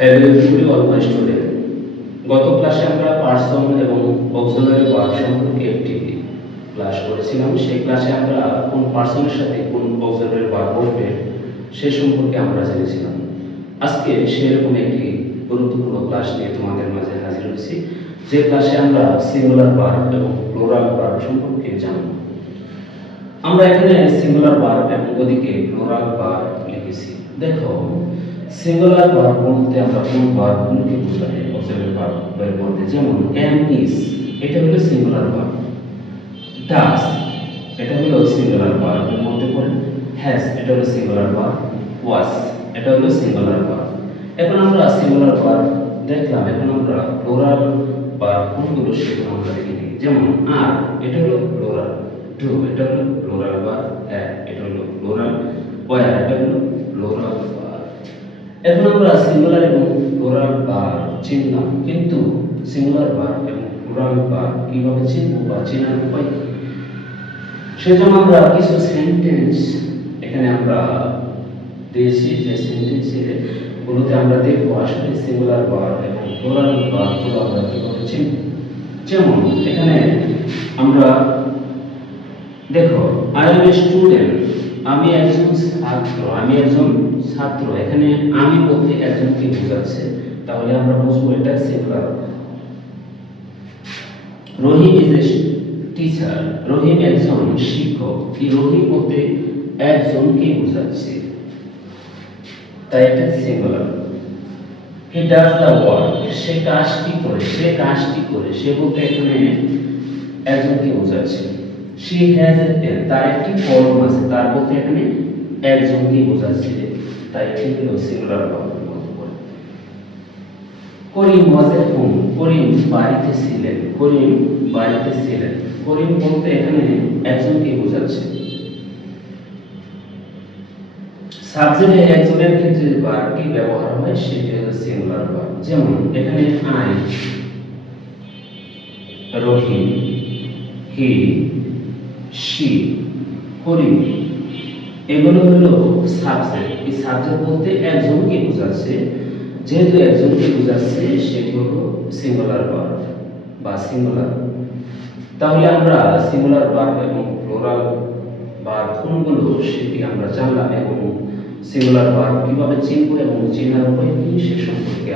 Hello everyone my student. গত ক্লাসে আমরা পার্সন এবং অক্সিলারি ভার্ব সম্পর্কে একটি ক্লাস করেছিলাম। সেই ক্লাসে আমরা কোন পার্সনের সাথে কোন অক্সিলারি ভার্ব বসবে সে সম্পর্কে আমরা জেনেছিলাম। আজকে সেরকম একটি গুরুত্বপূর্ণ ক্লাস নিয়ে তোমাদের মাঝে হাজির হয়েছি, যে ক্লাসে আমরা সিঙ্গুলার ভার্ব এবং প্লুরাল ভার্ব সম্পর্কে জানব। আমরা এখানে সিঙ্গুলার ভার্ব এবং ওদিকে প্লুরাল ভার্ব লিখেছি। দেখো, সিঙ্গুলার ভার্ব বলতে আমরা কোন ভার্বগুলোকে বোঝাই? অক্সিলারি ভার্বের মধ্যে যেমন এম ইজ, এটা হলো সিঙ্গুলার ভার্ব। ডাস, এটা হলো সিঙ্গুলার ভার্বের মধ্যে পড়ে। হ্যাজ, এটা হলো সিঙ্গুলার ভার্ব। ওয়াজ, এটা হলো সিঙ্গুলার ভার্ব। এখন আমরা সিঙ্গুলার ভার্ব দেখলাম, এখন আমরা প্লুরাল ভার্ব কোনগুলো সেগুলো আমরা দেখে নিই। যেমন আর, এটা হলো প্লুরাল। ডু, এটা হলো প্লুরাল ভার্ব। হ্যাভ, এটা হলো প্লুরাল। ওয়্যার, এটা হলো প্লুরাল ভার্ব। এখন আমরা সিঙ্গুলার এবং প্লুরাল ভার্ব চিনলাম, কিন্তু সিঙ্গুলার ভার্ব এবং প্লুরাল ভার্ব কিভাবে চিনব বা চেনার উপায় কি? সেজন্য আমরা কিছু সেন্টেন্স এখানে আমরা দিয়েছি, যে সেন্টেন্সের গুলোতে আমরা দেখবো আসলে সিঙ্গুলার ভার্ব এবং প্লুরাল ভার্বগুলো আমরা কিভাবে চিনব। যেমন এখানে আমরা দেখো, আই এম এ স্টুডেন্ট, আমি একজন ছাত্র। আমি একজন ছাত্র, এখানে আমি বলতে একজনকে বোঝাচ্ছে, তাহলে আমরা বুঝবো এটা singular. Rahim is a teacher, Rahim একজন শিক্ষক। কি রহিম বলতে একজনকে বোঝাচ্ছে, তাই এটা singular. He does the work, সে কাজটি করে। সে কাজটি করে, সে বলতে এখানে একজনকে বোঝাচ্ছে। she has a pen, তার একটি কলম আছে। তার বলতে এখানে একজনকে বোঝাচ্ছে, তাই এগুলো সিঙ্গুলার ভার্বের মধ্যে পড়ে। করিম was at home, করিম বাড়িতে ছিলেন। করিম বাড়িতে ছিলেন, করিম বলতে এখানে একজনকে বোঝাচ্ছে। সাবজেক্টে একজনের ক্ষেত্রে ভার্বটি ব্যবহার হয়, সেটি হলো সিঙ্গুলার ভার্ব। যেমন এখানে আই, রহিম, হি, she, করিম, এগুলো হলো সাবজেক্ট। এই সাবজেক্ট বলতে একজনকে বোঝাচ্ছে, যেহেতু একজনকে বোঝাচ্ছে সেটি হলো সিঙ্গুলার ভার্ব বা সিঙ্গুলার। তাহলে আমরা সিঙ্গুলার ভার্ব এবং প্লুরাল ভার্ব কোনগুলো সেটি আমরা জানলাম, এবং সিঙ্গুলার ভার্ব কিভাবে চিনব এবং চেনার উপায় কি সে সম্পর্কে